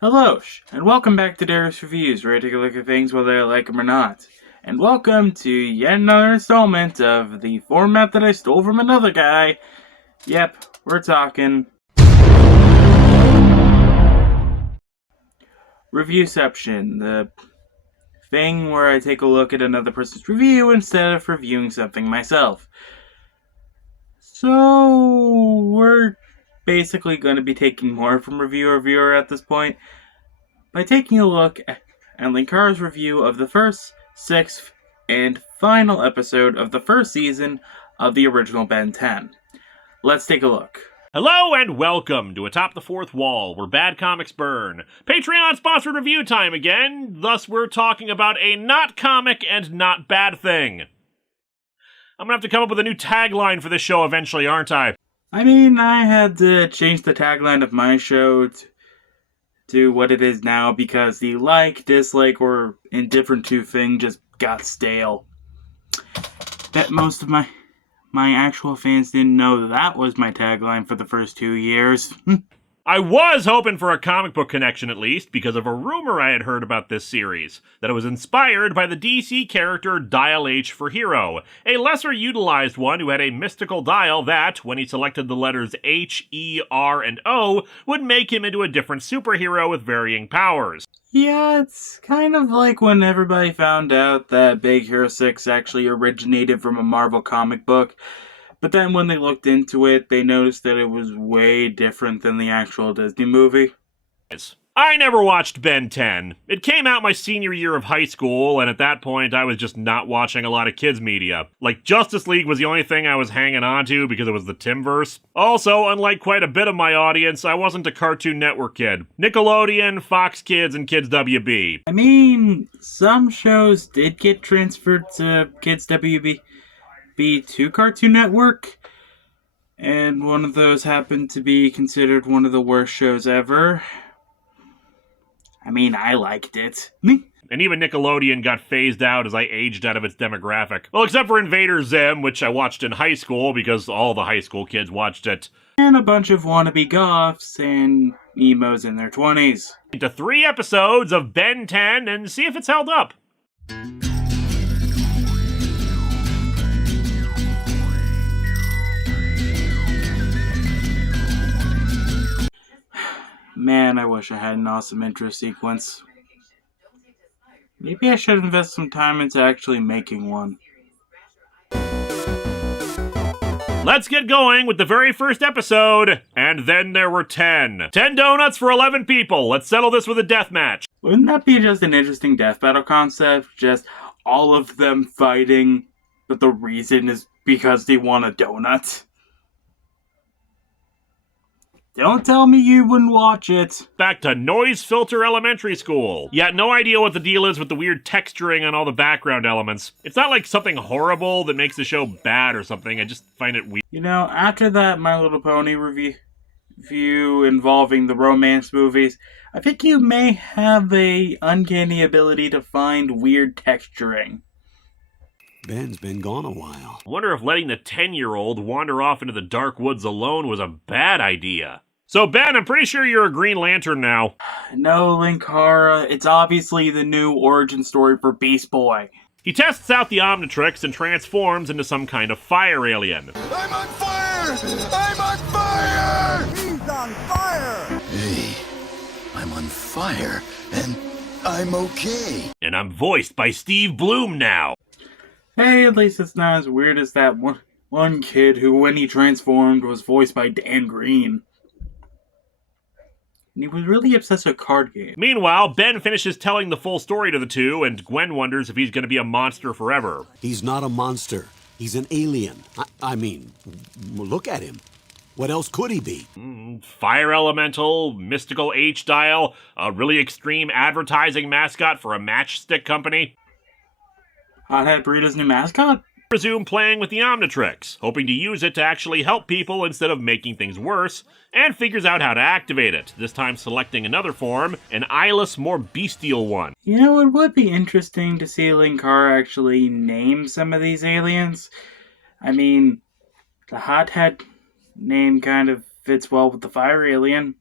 Hello, and welcome back to Darius Reviews, where I take a look at things whether I like them or not. And welcome to yet another installment of the format that I stole from another guy. Yep, we're talking Reviewception, the thing where I take a look at another person's review instead of reviewing something myself. So, we're basically going to be taking more from reviewer at this point by taking a look at Linkara's review of the first, sixth, and final episode of the first season of the original Ben 10. Let's take a look. Hello and welcome to Atop the Fourth Wall, where bad comics burn. Patreon-sponsored review time again, thus we're talking about a not comic and not bad thing. I'm gonna have to come up with a new tagline for this show eventually, aren't I? I had to change the tagline of my show to what it is now because the like, dislike, or indifferent to thing just got stale. Bet most of my actual fans didn't know that was my tagline for the first 2 years. I was hoping for a comic book connection at least, because of a rumor I had heard about this series, that it was inspired by the DC character Dial H for Hero, a lesser utilized one who had a mystical dial that, when he selected the letters H, E, R, and O, would make him into a different superhero with varying powers. Yeah, it's kind of like when everybody found out that Big Hero 6 actually originated from a Marvel comic book, but then when they looked into it, they noticed that it was way different than the actual Disney movie. I never watched Ben 10. It came out my senior year of high school, and at that point I was just not watching a lot of kids' media. Like, Justice League was the only thing I was hanging on to because it was the Timverse. Also, unlike quite a bit of my audience, I wasn't a Cartoon Network kid. Nickelodeon, Fox Kids, and Kids WB. Some shows did get transferred to Kids WB to Cartoon Network, and one of those happened to be considered one of the worst shows ever. I liked it. And even Nickelodeon got phased out as I aged out of its demographic. Well, except for Invader Zim, which I watched in high school because all the high school kids watched it. And a bunch of wannabe goths and emos in their 20s. Into 3 episodes of Ben 10 and see if it's held up. Man, I wish I had an awesome intro sequence. Maybe I should invest some time into actually making one. Let's get going with the very first episode, and then there were 10. 10 donuts for 11 people. Let's settle this with a death match. Wouldn't that be just an interesting death battle concept? Just all of them fighting, but the reason is because they want a donut? Don't tell me you wouldn't watch it. Back to Noise Filter Elementary School. Yeah, no idea what the deal is with the weird texturing on all the background elements. It's not like something horrible that makes the show bad or something, I just find it weird. After that My Little Pony review involving the romance movies, I think you may have a uncanny ability to find weird texturing. Ben's been gone a while. I wonder if letting the 10-year-old wander off into the dark woods alone was a bad idea. So Ben, I'm pretty sure you're a Green Lantern now. No, Linkara, it's obviously the new origin story for Beast Boy. He tests out the Omnitrix and transforms into some kind of fire alien. I'm on fire! I'm on fire! He's on fire! Hey, I'm on fire, and I'm okay. And I'm voiced by Steve Bloom now. Hey, at least it's not as weird as that one kid who, when he transformed, was voiced by Dan Green. And he was really obsessed with card games. Meanwhile, Ben finishes telling the full story to the two, and Gwen wonders if he's going to be a monster forever. He's not a monster. He's an alien. I mean, look at him. What else could he be? Fire elemental, mystical H-dial, a really extreme advertising mascot for a matchstick company. Hothead Burrito's new mascot? Resume playing with the Omnitrix, hoping to use it to actually help people instead of making things worse, and figures out how to activate it, this time selecting another form, an eyeless, more bestial one. It would be interesting to see Linkara actually name some of these aliens. The Hothead name kind of fits well with the fire alien.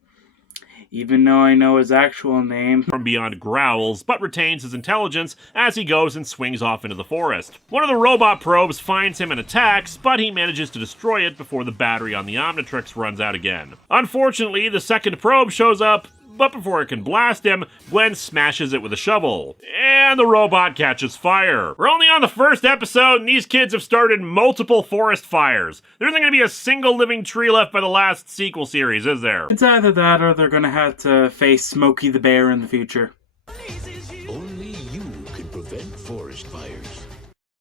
even though I know his actual name. From beyond growls, but retains his intelligence as he goes and swings off into the forest. One of the robot probes finds him and attacks, but he manages to destroy it before the battery on the Omnitrix runs out again. Unfortunately, the second probe shows up, but before it can blast him, Gwen smashes it with a shovel, and the robot catches fire. We're only on the first episode, and these kids have started multiple forest fires. There isn't going to be a single living tree left by the last sequel series, is there? It's either that or they're gonna have to face Smokey the Bear in the future. Only you can prevent forest fires.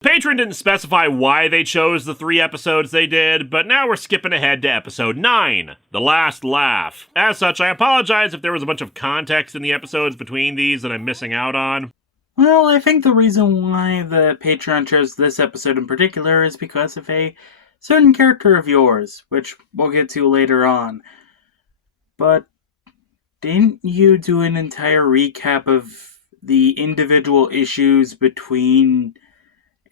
Patron didn't specify why they chose the 3 episodes they did, but now we're skipping ahead to episode 9, The Last Laugh. As such, I apologize if there was a bunch of context in the episodes between these that I'm missing out on. Well, I think the reason why the Patreon chose this episode in particular is because of a certain character of yours, which we'll get to later on. But didn't you do an entire recap of the individual issues between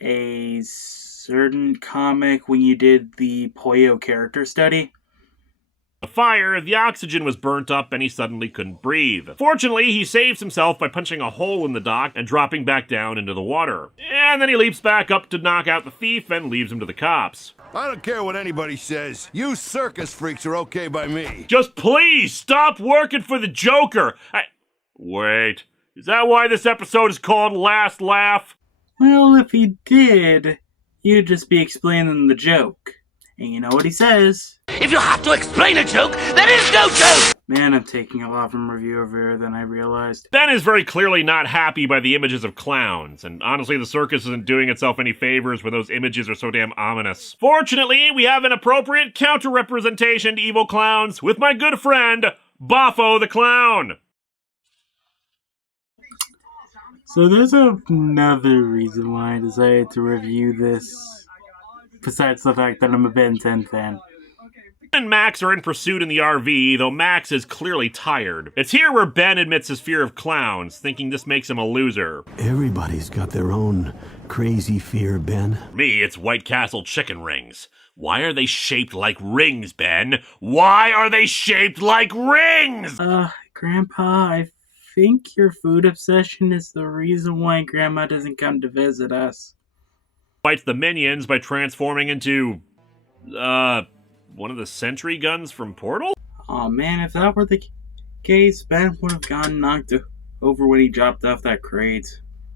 a certain comic when you did the Poyo character study? The fire, the oxygen was burnt up and he suddenly couldn't breathe. Fortunately, he saves himself by punching a hole in the dock and dropping back down into the water. And then he leaps back up to knock out the thief and leaves him to the cops. I don't care what anybody says. You circus freaks are okay by me. Just please stop working for the Joker! Wait, is that why this episode is called Last Laugh? Well, if he did, you'd just be explaining the joke. And you know what he says? If you have to explain a joke, there is no joke! Man, I'm taking a lot from Reviewception than I realized. Ben is very clearly not happy by the images of clowns, and honestly the circus isn't doing itself any favors when those images are so damn ominous. Fortunately, we have an appropriate counter-representation to evil clowns with my good friend, Boffo the Clown! So there's another reason why I decided to review this, besides the fact that I'm a Ben 10 fan. Ben and Max are in pursuit in the RV, though Max is clearly tired. It's here where Ben admits his fear of clowns, thinking this makes him a loser. Everybody's got their own crazy fear, Ben. For me, it's White Castle chicken rings. Why are they shaped like rings, Ben? Why are they shaped like rings? Grandpa, I think your food obsession is the reason why Grandma doesn't come to visit us. Fights the minions by transforming into, one of the sentry guns from Portal? Aw man, if that were the case, Ben would have gotten knocked over when he dropped off that crate.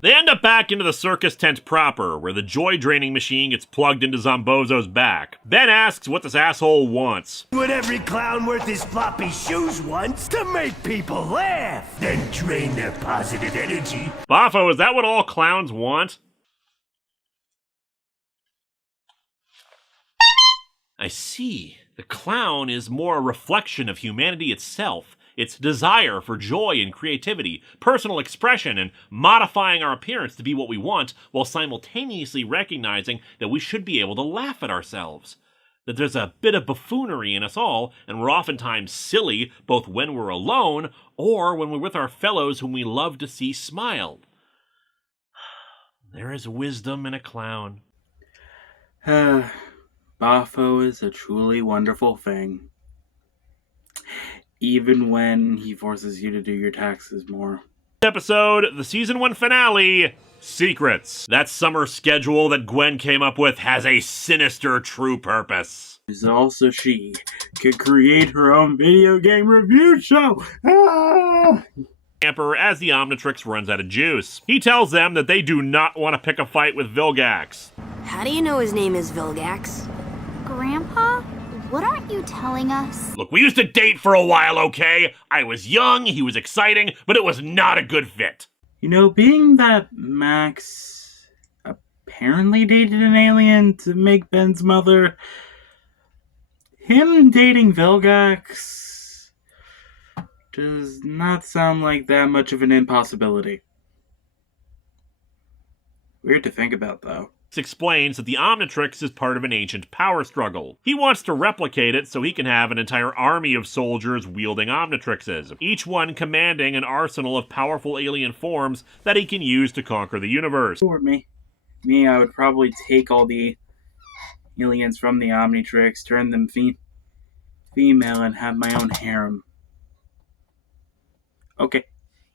They end up back into the circus tent proper, where the joy-draining machine gets plugged into Zombozo's back. Ben asks what this asshole wants. What every clown worth his floppy shoes wants to make people laugh, then drain their positive energy. Boffo, is that what all clowns want? I see. The clown is more a reflection of humanity itself. Its desire for joy and creativity, personal expression, and modifying our appearance to be what we want, while simultaneously recognizing that we should be able to laugh at ourselves. That there's a bit of buffoonery in us all, and we're oftentimes silly, both when we're alone, or when we're with our fellows whom we love to see smile. There is wisdom in a clown. Boffo is a truly wonderful thing. Even when he forces you to do your taxes more. Episode, the season 1 finale, Secrets. That summer schedule that Gwen came up with has a sinister true purpose. Also, she could create her own video game review show. Camper as the Omnitrix runs out of juice. He tells them that they do not want to pick a fight with Vilgax. How do you know his name is Vilgax? Grandpa? What aren't you telling us? Look, we used to date for a while, okay? I was young, he was exciting, but it was not a good fit. You know, being that Max apparently dated an alien to make Ben's mother, him dating Vilgax does not sound like that much of an impossibility. Weird to think about, though. Explains that the Omnitrix is part of an ancient power struggle. He wants to replicate it so he can have an entire army of soldiers wielding Omnitrixes, each one commanding an arsenal of powerful alien forms that he can use to conquer the universe. For me, I would probably take all the aliens from the Omnitrix, turn them female, and have my own harem. Okay.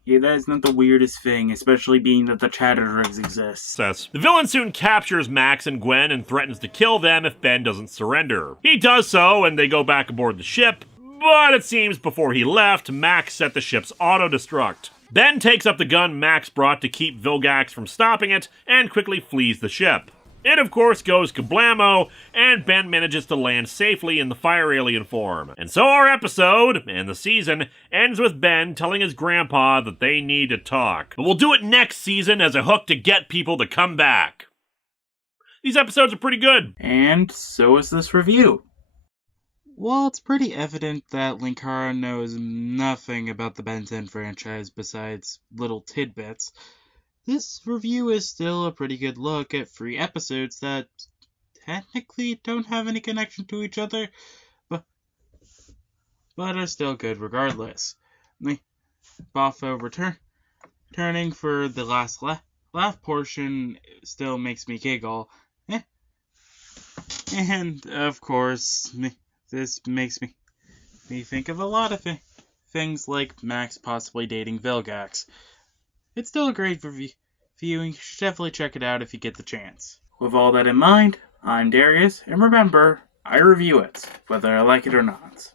Yeah, that is not the weirdest thing, especially being that the Chatterings exist. The villain soon captures Max and Gwen and threatens to kill them if Ben doesn't surrender. He does so, and they go back aboard the ship, but it seems before he left, Max set the ship's auto-destruct. Ben takes up the gun Max brought to keep Vilgax from stopping it, and quickly flees the ship. It, of course, goes kablamo, and Ben manages to land safely in the fire alien form. And so our episode, and the season, ends with Ben telling his grandpa that they need to talk. But we'll do it next season as a hook to get people to come back. These episodes are pretty good. And so is this review. While it's pretty evident that Linkara knows nothing about the Ben 10 franchise besides little tidbits, this review is still a pretty good look at 3 episodes that technically don't have any connection to each other, but are still good regardless. Boffo returning for the last laugh portion still makes me giggle. And, of course, this makes me think of a lot of things like Max possibly dating Vilgax. It's still a great viewing. You should definitely check it out if you get the chance. With all that in mind, I'm Darius, and remember, I review it, whether I like it or not.